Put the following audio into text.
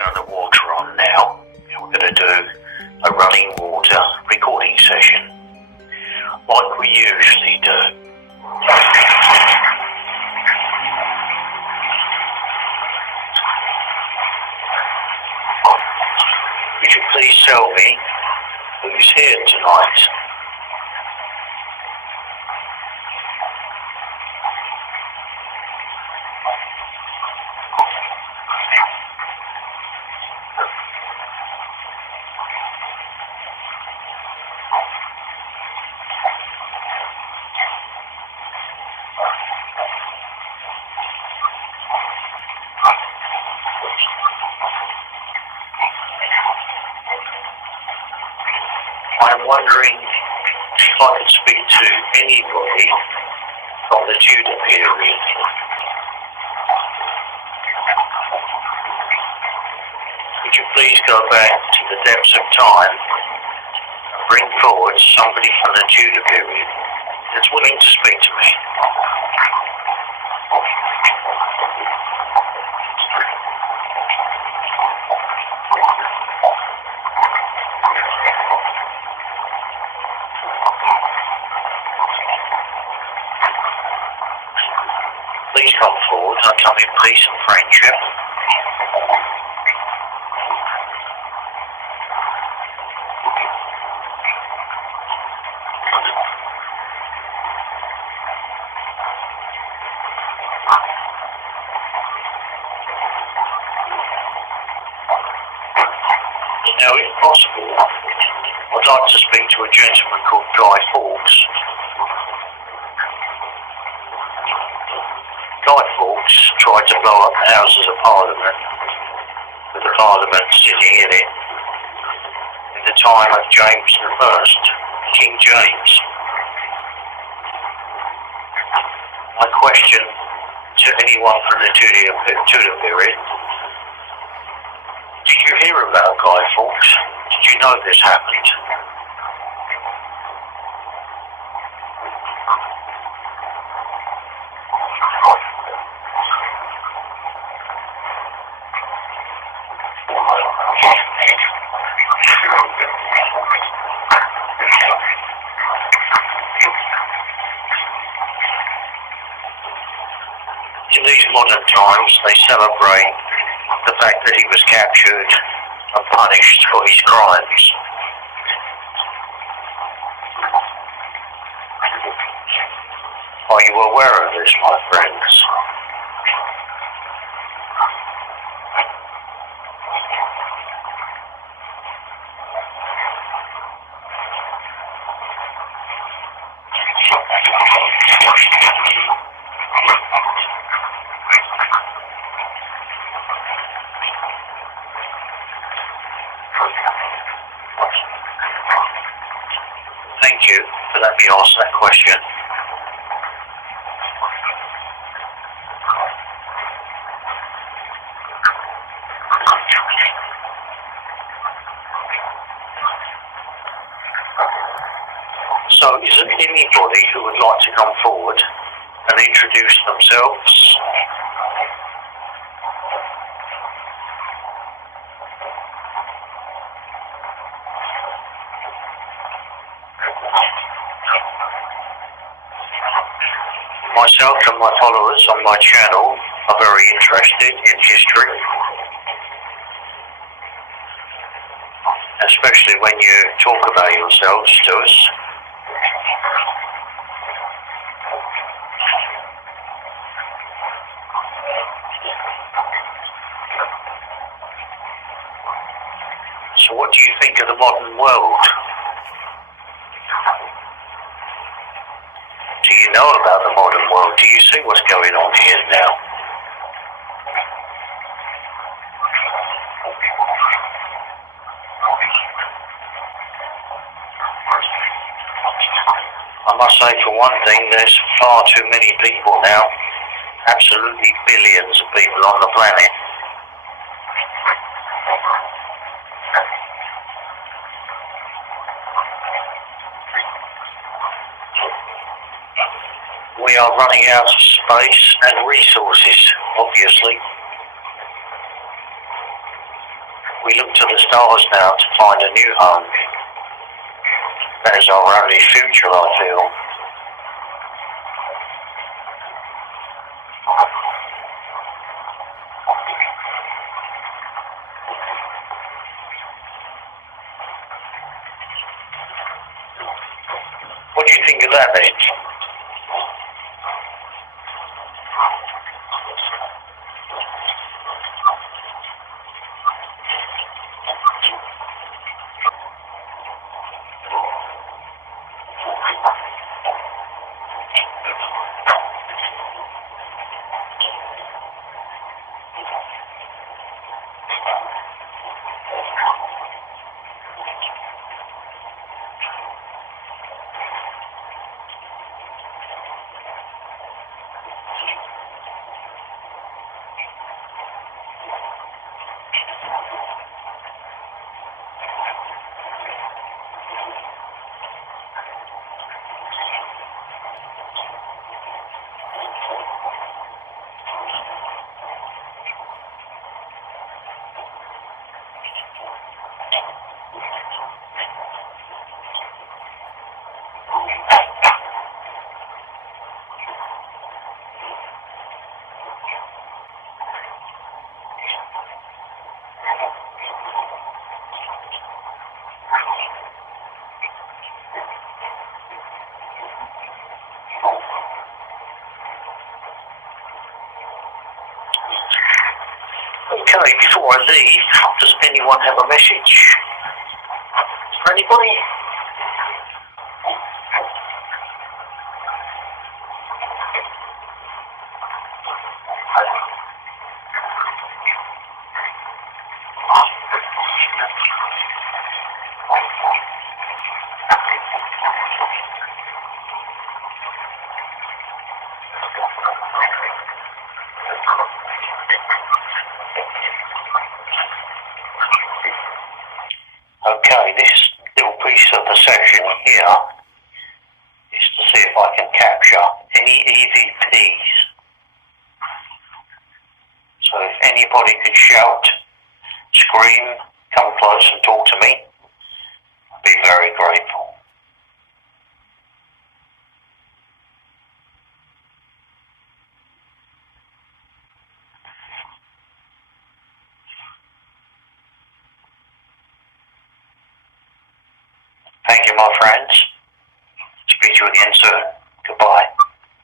Turn the water on now. We're going to do a running water recording session, like we usually do. Would you please tell me who's here tonight? I'm wondering if I could speak to anybody from the Tudor period. Would you please go back to the depths of time and bring forward somebody from the Tudor period that's willing to speak to me? Please come forward. I come in peace and friendship. Now, if possible, I'd like to speak to a gentleman called Guy Fawkes. Guy Fawkes tried to blow up the Houses of Parliament, with the Parliament sitting in it, in the time of James I, King James. My question to anyone from the Tudor period: did you hear about Guy Fawkes? Did you know this happened? In these modern times, they celebrate the fact that he was captured and punished for his crimes. Are you aware of this, my friends? Thank you for letting me ask that question. So, is there anybody who would like to come forward and introduce themselves? Myself and my followers on my channel are very interested in history, especially when you talk about yourselves to us. So what do you think of the modern world? Do you know about the modern world? Do you see what's going on here now? I must say, for one thing, there's far too many people now, absolutely billions of people on the planet. We are running out of space and resources, obviously. We look to the stars now to find a new home. That is our only future, I feel. What do you think of that, then? Okay, before I leave, does anyone have a message for anybody? Okay, this little piece of the session here is to see if I can capture any EVPs. So if anybody could shout, scream, come close and talk to me, I'd be very grateful. Thank you, my friends. Speak to you again soon. Goodbye.